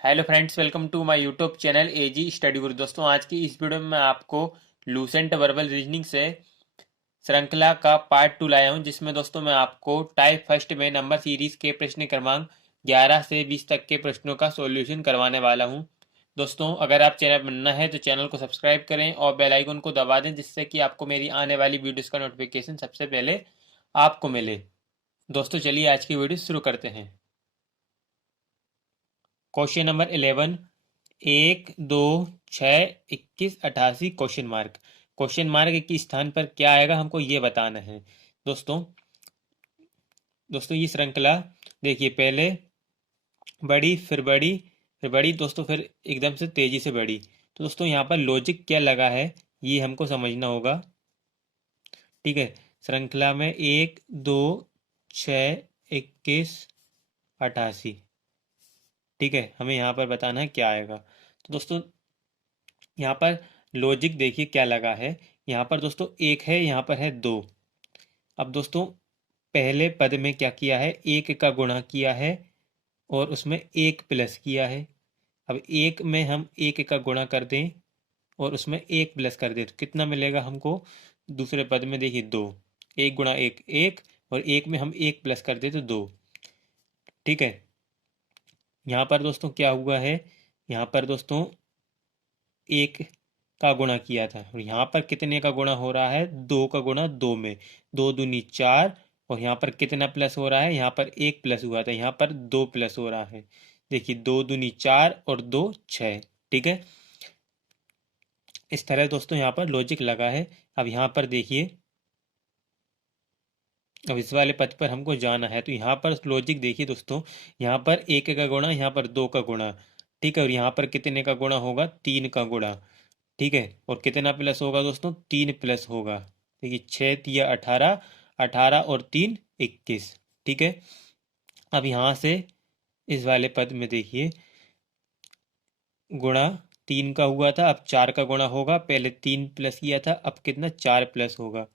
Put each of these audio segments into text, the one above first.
Hello friends, welcome to my YouTube channel AG study Guru. दोस्तों, आज की इस वीडियो में मैं आपको लूसेंट वर्बल रीजनिंग से श्रृंखला का पार्ट 2 लाया हूं, जिसमें दोस्तों मैं आपको टाइप फर्स्ट में नंबर सीरीज के प्रश्न क्रमांक 11 से 20 तक के प्रश्नों का सॉल्यूशन करवाने वाला हूं। दोस्तों, अगर आप चैनल पर नए हैं तो चैनल को सब्सक्राइब करें और बेल आइकन को दबा दें, जिससे कि आपको मेरी आने वाली वीडियोस का नोटिफिकेशन सबसे पहले आपको मिले। दोस्तों, चलिए आज की वीडियो शुरू करते हैं। Question number 11, 1, 2, 6, 21, 88 question mark. Question mark के स्थान पर क्या आएगा हमको ये बताना है। दोस्तों दोस्तों ये श्रृंखला देखिए, पहले बड़ी, फिर बड़ी, फिर बड़ी, दोस्तों फिर एकदम से तेजी से बड़ी। तो दोस्तों यहाँ पर लॉजिक क्या लगा है ये हमको समझना होगा। ठीक है, श्रृंखला में 1, 2, 6, 21, 88। ठीक है, हमें यहाँ पर बताना है क्या आएगा। तो दोस्तों यहाँ पर लॉजिक देखिए क्या लगा है। यहाँ पर दोस्तों एक है, यहाँ पर है दो। अब दोस्तों पहले पद में क्या किया है, एक का गुणा किया है और उसमें एक प्लस किया है। अब एक में हम एक का गुणा कर दें और उसमें एक प्लस कर दें तो कितना मिलेगा हमको। दूसरे पद में देखिए दो, एक गुणा एक एक, और एक में हम एक प्लस कर दें तो दो। ठीक है, यहाँ पर दोस्तों क्या हुआ है, यहाँ पर दोस्तों एक का गुणा किया था और यहाँ पर कितने का गुणा हो रहा है, दो का गुणा दो में, दो दूनी चार। और यहाँ पर कितना प्लस हो रहा है, यहाँ पर एक प्लस हुआ था, यहाँ पर दो प्लस हो रहा है। देखिए दो दूनी चार और दो छः। ठीक है, इस तरह दोस्तों यहाँ पर लॉजिक लगा है। अब यहाँ पर देखिए, अब इस वाले पद पर हमको जाना है तो यहाँ पर लॉजिक देखिए दोस्तों, यहाँ पर एक का गुणा, यहाँ पर दो का गुणा। ठीक है, और यहाँ पर कितने का गुणा होगा, तीन का गुणा। ठीक है, और कितना प्लस होगा दोस्तों, तीन प्लस होगा। देखिए छः तिया 18, 18 और तीन 21। ठीक है, अब यहाँ से इस वाले पद में देखिए गुणा तीन का हुआ था, अब चार का गुणा होगा। पहले तीन प्लस किया था, अब कितना, चार प्लस होगा।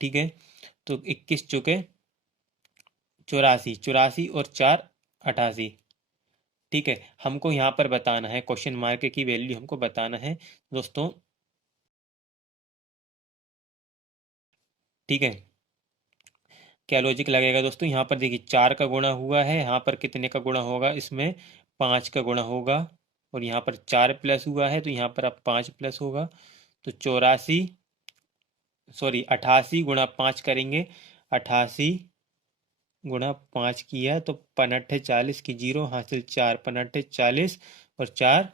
ठीक है, तो 21 चुके 84, 84 और चार 88। ठीक है, हमको यहाँ पर बताना है, क्वेश्चन मार्क की वैल्यू हमको बताना है दोस्तों। ठीक है, क्या लॉजिक लगेगा दोस्तों, यहाँ पर देखिए चार का गुणा हुआ है, यहाँ पर कितने का गुणा होगा, इसमें पाँच का गुणा होगा। और यहाँ पर चार प्लस हुआ है तो यहाँ पर अब पाँच प्लस होगा। तो 84, सॉरी 88 गुणा पाँच करेंगे। 88 गुणा पाँच किया तो पनट्ठे 40 की जीरो हासिल चार, पनट्ठे 40 और चार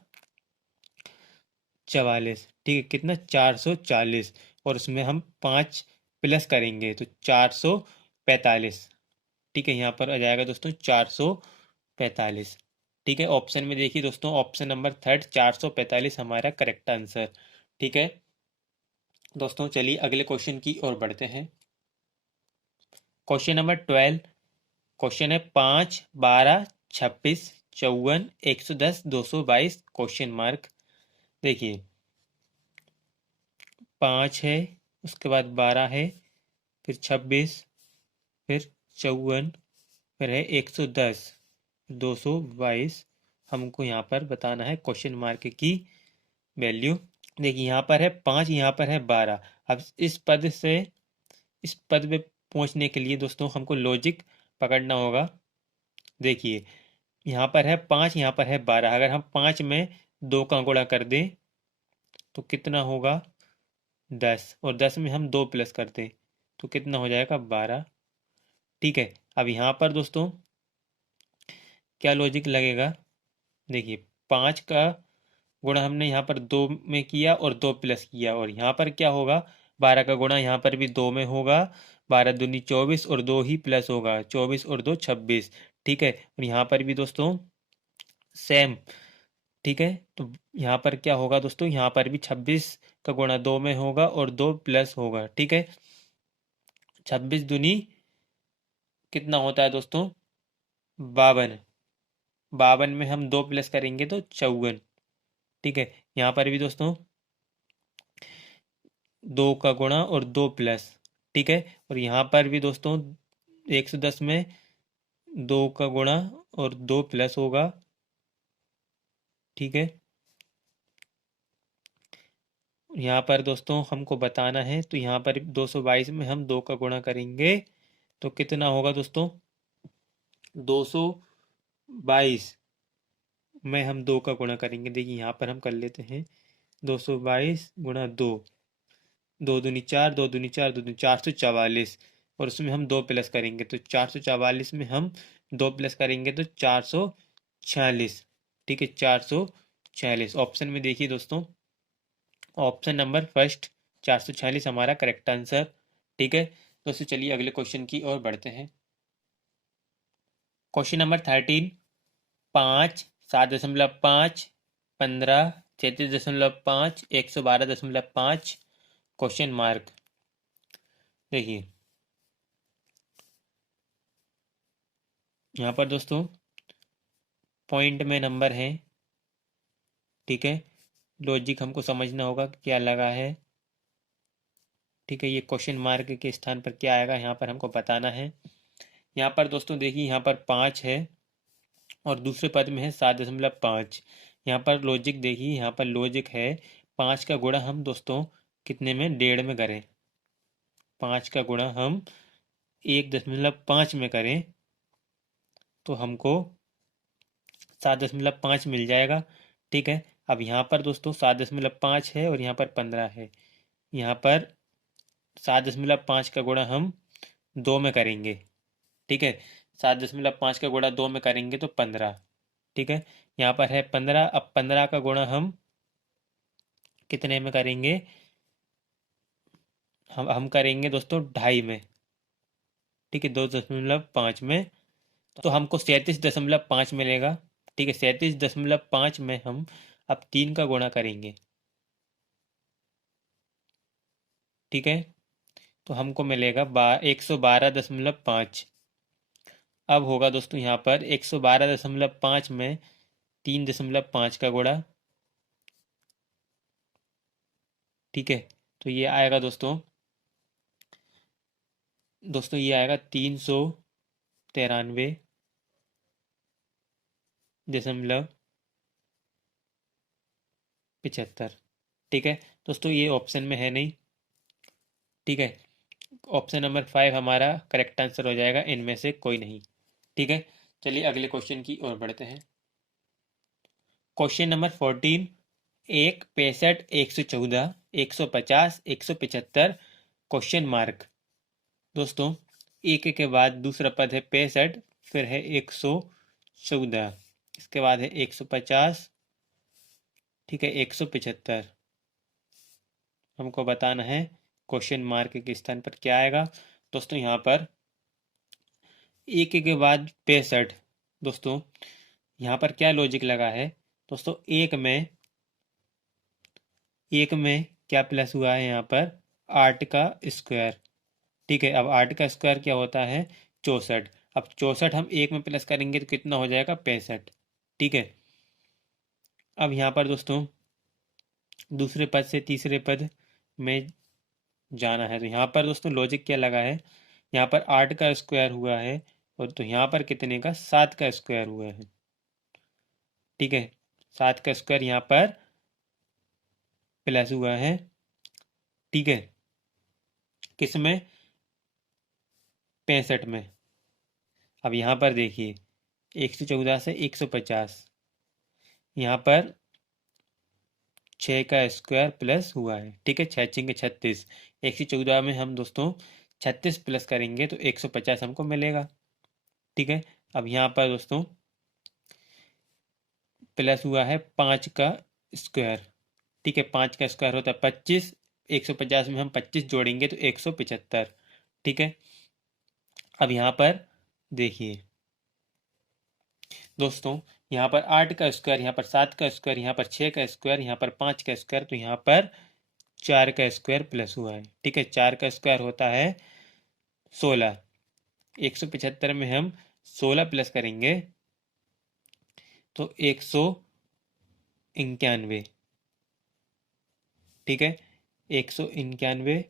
44। ठीक है, कितना, 440। और उसमें हम पाँच प्लस करेंगे तो 445। ठीक है, यहाँ पर आ जाएगा दोस्तों 445। ठीक है, ऑप्शन में देखिए दोस्तों, ऑप्शन नंबर थर्ड 445 हमारा करेक्ट आंसर। ठीक है दोस्तों, चलिए अगले क्वेश्चन की ओर बढ़ते हैं। Question number 12। क्वेश्चन है 5, 12, 26, 54, 110, 222 क्वेश्चन मार्क। देखिए पाँच है, उसके बाद 12 है, फिर 26, फिर 54, फिर है 110, 222। हमको यहाँ पर बताना है क्वेश्चन मार्क की वैल्यू। देखिए यहाँ पर है पाँच, यहाँ पर है 12। अब इस पद पे पहुँचने के लिए दोस्तों हमको लॉजिक पकड़ना होगा। देखिए यहाँ पर है पाँच, यहाँ पर है 12। अगर हम पाँच में दो का गुणा कर दें तो कितना होगा, 10, और 10 में हम दो प्लस कर दें तो कितना हो जाएगा, 12। ठीक है, अब यहाँ पर दोस्तों क्या लॉजिक लगेगा। देखिए पाँच का गुणा हमने यहाँ पर दो में किया और दो प्लस किया, और यहाँ पर क्या होगा, 12 का गुणा यहाँ पर भी दो में होगा। 12 दूनी 24 और दो ही प्लस होगा, 24 और दो 26। ठीक है, और यहाँ पर भी दोस्तों सेम। ठीक है, तो यहाँ पर क्या होगा दोस्तों, यहाँ पर भी 26 का गुणा दो में होगा और दो प्लस होगा। ठीक है, 26 दूनी कितना होता है दोस्तों, 52। 52 में हम दो प्लस करेंगे तो 54। ठीक है, यहाँ पर भी दोस्तों दो का गुणा और दो प्लस। ठीक है, और यहाँ पर भी दोस्तों 110 में दो का गुणा और दो प्लस होगा। ठीक है, यहाँ पर दोस्तों हमको बताना है, तो यहाँ पर 222 में हम 2 का गुणा करेंगे तो कितना होगा दोस्तों, 222 में हम 2 का गुणा करेंगे। देखिए यहाँ पर हम कर लेते हैं, 222 गुणा 2, 2 दूनी 4, 2 दूनी 4, 2 दूनी 444, और उसमें हम 2 प्लस करेंगे तो 444 में हम 2 प्लस करेंगे तो 446। ठीक है, 446 ऑप्शन में देखिए दोस्तों, ऑप्शन नंबर फर्स्ट 446 हमारा करेक्ट आंसर। ठीक है दोस्तों, चलिए अगले क्वेश्चन की ओर बढ़ते हैं। Question number 13, 5, 7.5, 15, 33.5, 112.5, question mark. देखिए यहाँ पर दोस्तों पॉइंट में नंबर है। ठीक है, लॉजिक हमको समझना होगा कि क्या लगा है। ठीक है, ये क्वेश्चन मार्क के स्थान पर क्या आएगा यहाँ पर हमको बताना है। यहाँ पर दोस्तों देखिए, यहाँ पर 5 है और दूसरे पद में है 7.5। यहाँ पर लॉजिक देखिए, यहाँ पर लॉजिक है 5 का गुणा हम दोस्तों कितने में, 1.5 में करें। 5 का गुणा हम 1.5 में करें तो हमको 7.5 मिल जाएगा। ठीक है, अब यहाँ पर दोस्तों 7.5 है और यहाँ पर 15 है। यहाँ पर 7.5 का गुणा हम 2 में करेंगे। ठीक है, 7.5 का गुणा 2 में करेंगे तो 15। ठीक है, यहाँ पर है 15। अब 15 का गुणा हम कितने में करेंगे, हम करेंगे दोस्तों 2.5 में। ठीक है, 2.5 में, तो हमको 37.5 मिलेगा। ठीक है, 37.5 में हम अब 3 का गुणा करेंगे। ठीक है, तो हमको मिलेगा 112.5। अब होगा दोस्तों यहाँ पर 112.5 में 3.5 का गुणा। ठीक है, तो ये आएगा दोस्तों ये आएगा 393.75। ठीक है दोस्तों, ये ऑप्शन में है नहीं। ठीक है, ऑप्शन नंबर 5 हमारा करेक्ट आंसर हो जाएगा, इनमें से कोई नहीं। ठीक है, चलिए अगले क्वेश्चन की ओर बढ़ते हैं। Question number 14, 1, 65, 114, 150, 175, question mark. दोस्तों एक के बाद दूसरा पद है 65, फिर है 114, इसके बाद है 150। ठीक है, 175 हमको बताना है क्वेश्चन मार्क के स्थान पर क्या आएगा। दोस्तों यहाँ पर एक के बाद 65, दोस्तों यहाँ पर क्या लॉजिक लगा है दोस्तों, एक में क्या प्लस हुआ है यहाँ पर, 8 का स्क्वायर। ठीक है, अब 8 का स्क्वायर क्या होता है, 64। अब 64 हम एक में प्लस करेंगे तो कितना हो जाएगा, 65। ठीक है, अब यहाँ पर दोस्तों दूसरे पद से तीसरे पद में जाना है, तो यहाँ पर दोस्तों लॉजिक क्या लगा है, यहाँ पर 8 का स्क्वायर हुआ है और तो यहाँ पर कितने का, 7 का स्क्वायर हुआ है। ठीक है, 7 का स्क्वायर यहाँ पर प्लस हुआ है। ठीक है, किस में, 65 में। अब यहाँ पर देखिए 114 से 150, यहाँ पर 6 का स्क्वायर प्लस हुआ है। ठीक है, 6 6 36, 114 में हम दोस्तों 36 प्लस करेंगे तो 150 हमको मिलेगा। ठीक है, अब यहाँ पर दोस्तों प्लस हुआ है 5 का स्क्वायर। ठीक है, 5 का स्क्वायर होता है 25, 150 में हम 25 जोड़ेंगे तो 175। ठीक है, अब यहाँ पर देखिए दोस्तों, यहाँ पर 8 का स्क्वायर, यहाँ पर 7 का स्क्वायर, यहाँ पर 6 का स्क्वायर, यहाँ पर 5 का स्क्वायर, तो यहाँ पर 4 का स्क्वायर प्लस हुआ है। ठीक है, 4 का स्क्वायर होता है 16। 175 में हम 16 प्लस करेंगे तो 191। ठीक है, 191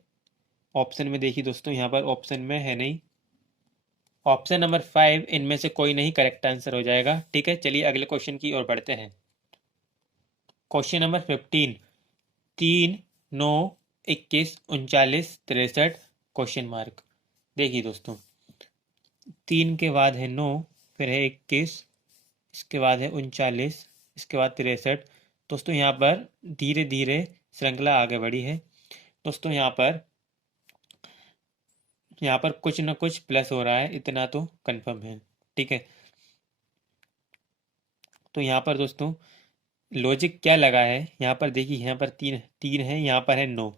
ऑप्शन में देखिए दोस्तों, यहाँ पर ऑप्शन में है नहीं। ऑप्शन नंबर 5 इनमें से कोई नहीं करेक्ट आंसर हो जाएगा। ठीक है, चलिए अगले क्वेश्चन की ओर बढ़ते हैं। Question number 15, 3, 9, 21, 39, 63 question mark. देखिए दोस्तों, 3 के बाद है 9, फिर है 21, इसके बाद है 39, इसके बाद 63। दोस्तों यहाँ पर धीरे धीरे श्रृंखला आगे बढ़ी है। दोस्तों यहाँ पर कुछ ना कुछ प्लस हो रहा है, इतना तो कंफर्म है। ठीक है, तो यहाँ पर दोस्तों लॉजिक क्या लगा है, यहाँ पर देखिए, यहाँ पर तीन तीन है, यहाँ पर है 9।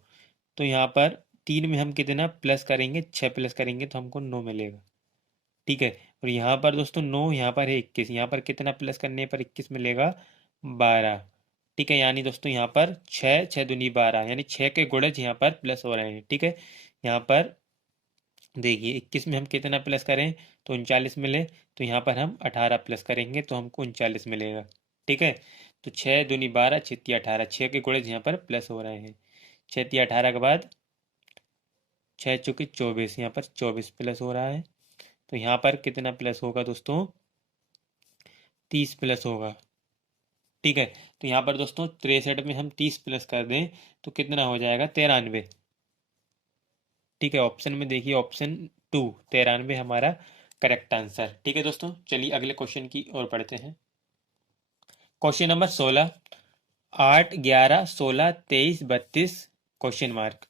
तो यहाँ पर 3 में हम कितना प्लस करेंगे, 6 प्लस करेंगे तो हमको 9 मिलेगा। ठीक है, और यहाँ पर दोस्तों 9, यहाँ पर है 21, यहाँ पर कितना प्लस करने पर 21 मिलेगा, 12। ठीक है, यानी दोस्तों यहाँ पर 6, 6 दूनी 12, यानी 6 के गुणज यहाँ पर प्लस हो रहे हैं। ठीक है, यहाँ पर देखिए 21 में हम कितना प्लस करें तो 39 मिले, तो यहाँ पर हम 18 प्लस करेंगे तो हमको 39 मिलेगा। ठीक है, तो 6 दूनी 12, 6 18, 6 के गुणज यहाँ पर प्लस हो रहे हैं। 6 18 के बाद 6 चौके 24, यहाँ पर 24 प्लस हो रहा है। तो यहाँ पर कितना प्लस होगा दोस्तों, 30 प्लस होगा। ठीक है, तो यहाँ पर दोस्तों 63 में हम 30 प्लस कर दें तो कितना हो जाएगा, 93। ठीक है, ऑप्शन में देखिए, ऑप्शन 2, 93 हमारा करेक्ट आंसर। ठीक है दोस्तों, चलिए अगले क्वेश्चन की ओर बढ़ते हैं। Question number 16, 8, 11, 16, 23, 32 question mark.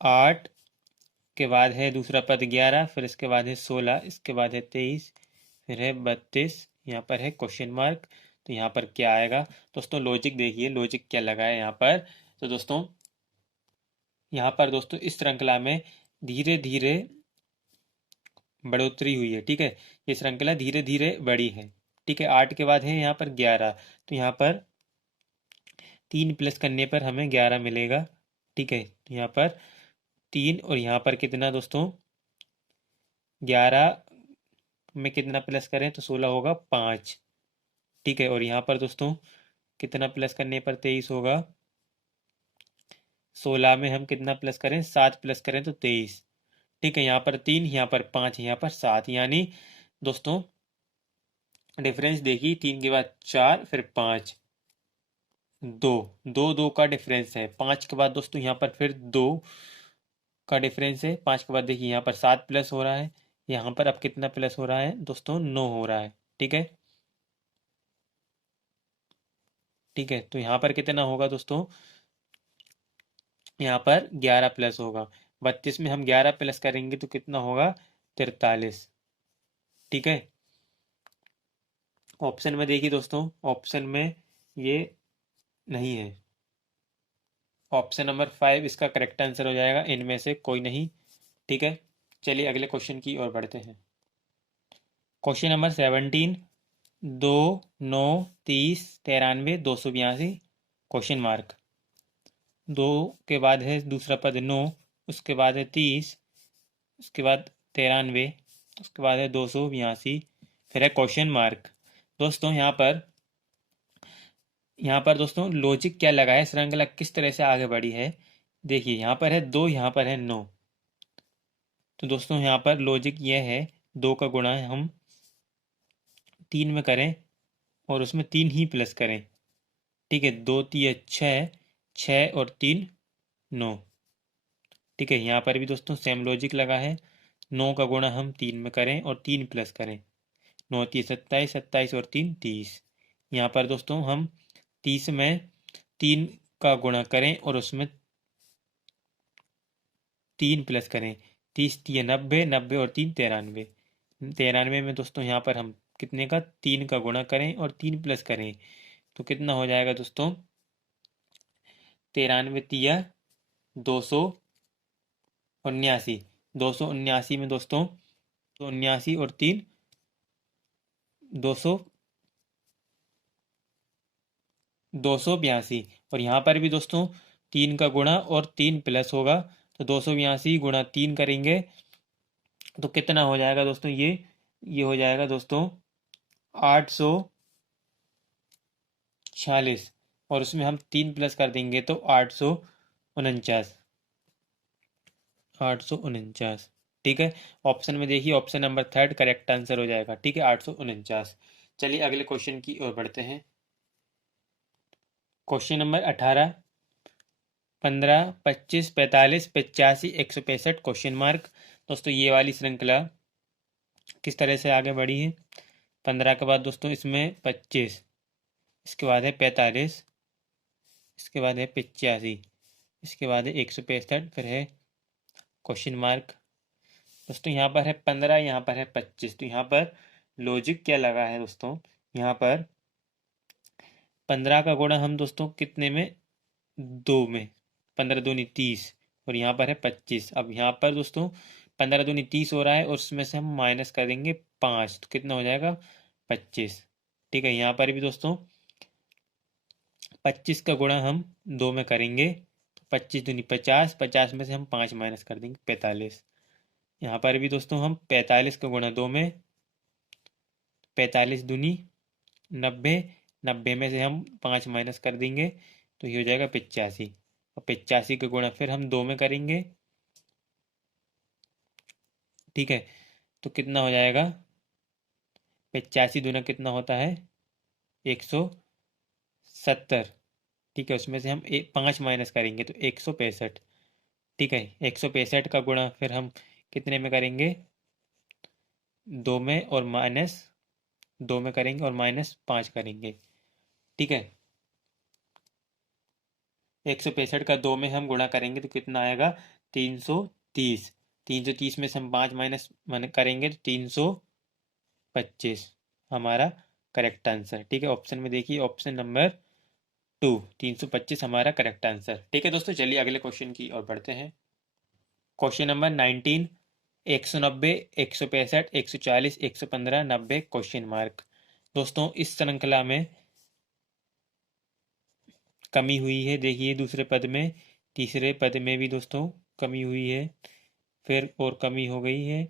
8 के बाद है दूसरा पद 11, फिर इसके बाद है 16, इसके बाद है 23, फिर है 32, यहाँ पर है क्वेश्चन मार्क। तो यहाँ पर क्या आएगा दोस्तों, लॉजिक देखिए, लॉजिक क्या लगा है यहाँ पर। तो दोस्तों यहाँ पर दोस्तों इस श्रृंखला में धीरे धीरे बढ़ोतरी हुई है। ठीक है, ये श्रृंखला धीरे धीरे बढ़ी है। ठीक है, 8 के बाद है यहाँ पर 11, तो यहाँ पर 3 प्लस करने पर हमें 11 मिलेगा। ठीक है, तो यहाँ पर 3, और यहाँ पर कितना दोस्तों, 11 में कितना प्लस करें तो 16 होगा 5। ठीक है, और यहाँ पर दोस्तों कितना प्लस करने पर 23 होगा, 16 में हम कितना प्लस करें, 7 प्लस करें तो 23। ठीक है, यहाँ पर 3, यहाँ पर 5, यहाँ पर 7, यानी दोस्तों डिफरेंस देखिए, 3 के बाद 4, फिर 5, 2, 2 2 का डिफरेंस है। 5 के बाद दोस्तों यहाँ पर फिर 2 का डिफरेंस है। 5 के बाद देखिए यहाँ पर 7 प्लस हो रहा है, यहाँ पर अब कितना प्लस हो रहा है दोस्तों, 9 हो रहा है। ठीक है, ठीक है, तो यहाँ पर कितना होगा दोस्तों, यहाँ पर 11 प्लस होगा। 32 में हम 11 प्लस करेंगे तो कितना होगा, 43। ठीक है, ऑप्शन में देखिए दोस्तों, ऑप्शन में ये नहीं है। ऑप्शन नंबर 5 इसका करेक्ट आंसर हो जाएगा, इनमें से कोई नहीं। ठीक है, चलिए अगले क्वेश्चन की ओर बढ़ते हैं। Question number 17, 2, 9, 30, 93, 282 question mark. 2 के बाद है दूसरा पद 9, उसके बाद है 30, उसके बाद 93, उसके बाद है 282, फिर है क्वेश्चन मार्क। दोस्तों यहाँ पर दोस्तों लॉजिक क्या लगा है, श्रृंखला किस तरह से आगे बढ़ी है। देखिए यहाँ पर है 2, यहाँ पर है 9। तो दोस्तों यहाँ पर लॉजिक यह है, 2 का गुणा हम 3 में करें और उसमें 3 ही प्लस करें। ठीक है, 2 3 6, 6 और 3 9। ठीक है, यहाँ पर भी दोस्तों सेम लॉजिक लगा है, 9 का गुणा हम 3 में करें और 3 प्लस करें। 9 3 27, 27 और 3 30। यहाँ पर दोस्तों हम 30 में 3 का गुणा करें और उसमें 3 प्लस करें। 30 3 90, 90 और 3 93। 93 में दोस्तों यहाँ पर हम कितने का, 3 का गुणा करें और 3 प्लस करें तो कितना हो जाएगा दोस्तों, 93 तिया 279। 279 में दोस्तों 279 और 3 200, 282। और यहाँ पर भी दोस्तों 3 का गुणा और 3 प्लस होगा, तो 282 गुणा 3 करेंगे तो कितना हो जाएगा दोस्तों, ये हो जाएगा दोस्तों 846, और उसमें हम 3 प्लस कर देंगे तो 849, 849। ठीक है, ऑप्शन में देखिए, ऑप्शन नंबर 3 करेक्ट आंसर हो जाएगा। ठीक है, 849। चलिए अगले क्वेश्चन की ओर बढ़ते हैं। Question number 18, 15, 25, 45, 85, 165 question mark. दोस्तों ये वाली श्रृंखला किस तरह से आगे बढ़ी है? 15 के बाद दोस्तों इसमें 25, इसके बाद है 45, इसके बाद है 85, इसके बाद है 165, फिर है क्वेश्चन मार्क। दोस्तों यहाँ पर है 15, यहाँ पर है 25, तो यहाँ पर लॉजिक क्या लगा है दोस्तों? यहाँ पर 15 का गुणा हम दोस्तों कितने में? 2 में। 15 दूनी 30, और यहाँ पर है 25। अब यहाँ पर दोस्तों 15 दूनी 30 हो रहा है, और उसमें से हम माइनस करेंगे 5, तो कितना हो जाएगा? 25। ठीक है, यहाँ पर भी दोस्तों 25 का गुणा हम 2 में करेंगे, 25 दूनी 50, 50 में से हम 5 माइनस कर देंगे 45। यहाँ पर भी दोस्तों हम 45 का गुणा 2 में, 45 दूनी 90, 90 में से हम 5 माइनस कर देंगे, तो ये हो जाएगा 85। और 85 का गुणा फिर हम 2 में करेंगे। ठीक है, तो कितना हो जाएगा? 85 दूना कितना होता है? 170। ठीक है, उसमें से हम 5 माइनस करेंगे तो 165। ठीक है, 165 का गुणा फिर हम कितने में करेंगे? 2 में, और माइनस 2 में करेंगे, और माइनस 5 करेंगे। ठीक है, 165 का 2 में हम गुणा करेंगे तो कितना आएगा? 330। 330 में से हम 5 माइनस करेंगे तो 325 हमारा करेक्ट आंसर। ठीक है, ऑप्शन में देखिए, ऑप्शन नंबर 2, 325 हमारा करेक्ट आंसर। ठीक है दोस्तों, चलिए अगले क्वेश्चन की ओर बढ़ते हैं। Question number 19, 190, 165, 140, 115, 90 question mark. दोस्तों इस श्रृंखला में कमी हुई है, देखिए दूसरे पद में, तीसरे पद में भी दोस्तों कमी हुई है, फिर और कमी हो गई है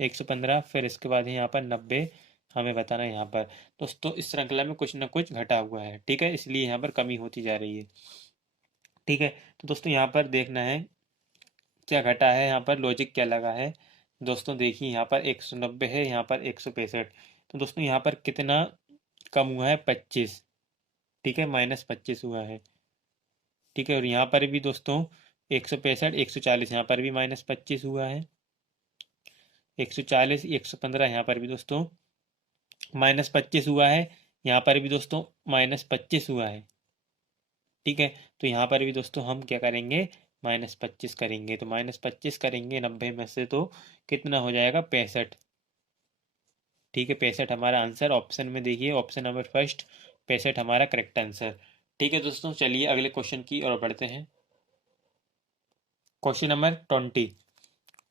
115, फिर इसके बाद है यहाँ पर 90। हमें बताना है यहाँ पर दोस्तों इस श्रृंखला में कुछ ना कुछ घटा हुआ है। ठीक है, इसलिए यहाँ पर कमी होती जा रही है। ठीक है, तो दोस्तों यहाँ पर देखना है क्या घटा है, यहाँ पर लॉजिक क्या लगा है। दोस्तों देखिए, यहाँ पर 190 है, यहाँ पर 165, तो दोस्तों यहाँ पर कितना कम हुआ है? 25। ठीक है, -25 हुआ है। ठीक है, और यहाँ पर भी दोस्तों 165, 140, यहाँ पर भी -25 हुआ है। 140, 115, यहाँ पर भी दोस्तों -25 हुआ है। यहाँ पर भी दोस्तों -25 हुआ है। ठीक है, तो यहाँ पर भी दोस्तों हम क्या करेंगे? -25 करेंगे, तो -25 करेंगे 90 में से, तो कितना हो जाएगा? 65। ठीक है, 65 हमारा आंसर। ऑप्शन में देखिए, ऑप्शन नंबर फर्स्ट, 65 हमारा करेक्ट आंसर। ठीक है दोस्तों, चलिए अगले क्वेश्चन की ओर बढ़ते हैं। Question number 20,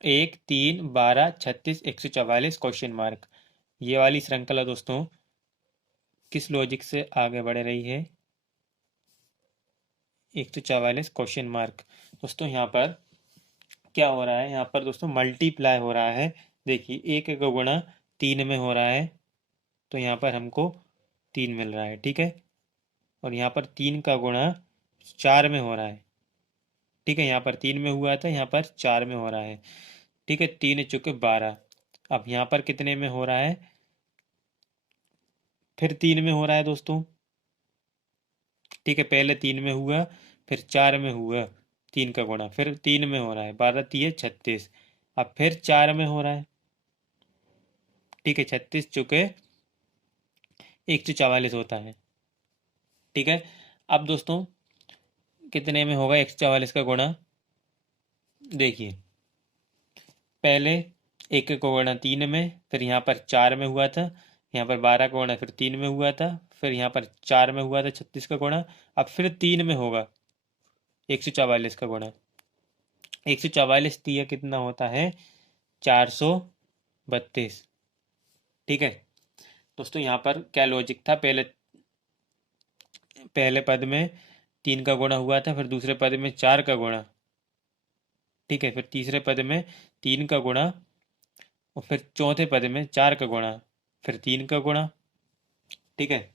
1, 3, 12, 36, 144 question mark. ये वाली श्रृंखला दोस्तों किस लॉजिक से आगे बढ़ रही है? 144 क्वेश्चन मार्क। दोस्तों यहाँ पर क्या हो रहा है? यहाँ पर दोस्तों मल्टीप्लाई हो रहा है। देखिए, 1 का गुणा 3 में हो रहा है, तो यहाँ पर हमको 3 मिल रहा है। ठीक है, और यहाँ पर 3 का गुणा 4 में हो रहा है। ठीक है, यहाँ पर 3 में हुआ था, यहाँ पर 4 में हो रहा है। ठीक है, 3 चुके 12। अब यहाँ पर कितने में हो रहा है? फिर 3 में हो रहा है दोस्तों। ठीक है, पहले 3 में हुआ, फिर 4 में हुआ 3 का गुणा, फिर 3 में हो रहा है, 12 3 36। अब फिर 4 में हो रहा है। ठीक है, 36 चुके 144 होता है। ठीक है, अब दोस्तों कितने में होगा 144 का गुणा? देखिए, पहले 1 का गुणा 3 में, फिर यहाँ पर 4 में हुआ था, यहाँ पर 12 का गुणा फिर 3 में हुआ था, फिर यहाँ पर 4 में हुआ था 36 का गुणा, अब फिर 3 में होगा 144 का गुणा। 144 दिया कितना होता है? 432। ठीक है दोस्तों, यहाँ पर क्या लॉजिक था? पहले पहले पद में 3 का गुणा हुआ था, फिर दूसरे पद में 4 का गुणा। ठीक है, फिर तीसरे पद में 3 का गुणा, और फिर चौथे पद में 4 का गुणा, फिर 3 का गुणा। ठीक है,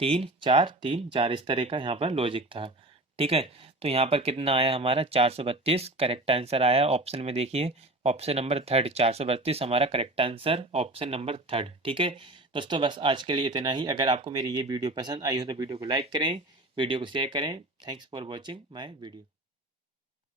3 4 3 4, इस तरह का यहाँ पर लॉजिक था। ठीक है, तो यहाँ पर कितना आया हमारा? 432 करेक्ट आंसर आया। ऑप्शन में देखिए, ऑप्शन नंबर थर्ड, 432 हमारा correct answer, option number third. ठीक है दोस्तों बस आज के लिए इतना ही। अगर आपको मेरी ये वीडियो पसंद आई हो तो वीडियो को लाइक करें, वीडियो को शेयर करें। Thanks for watching my video.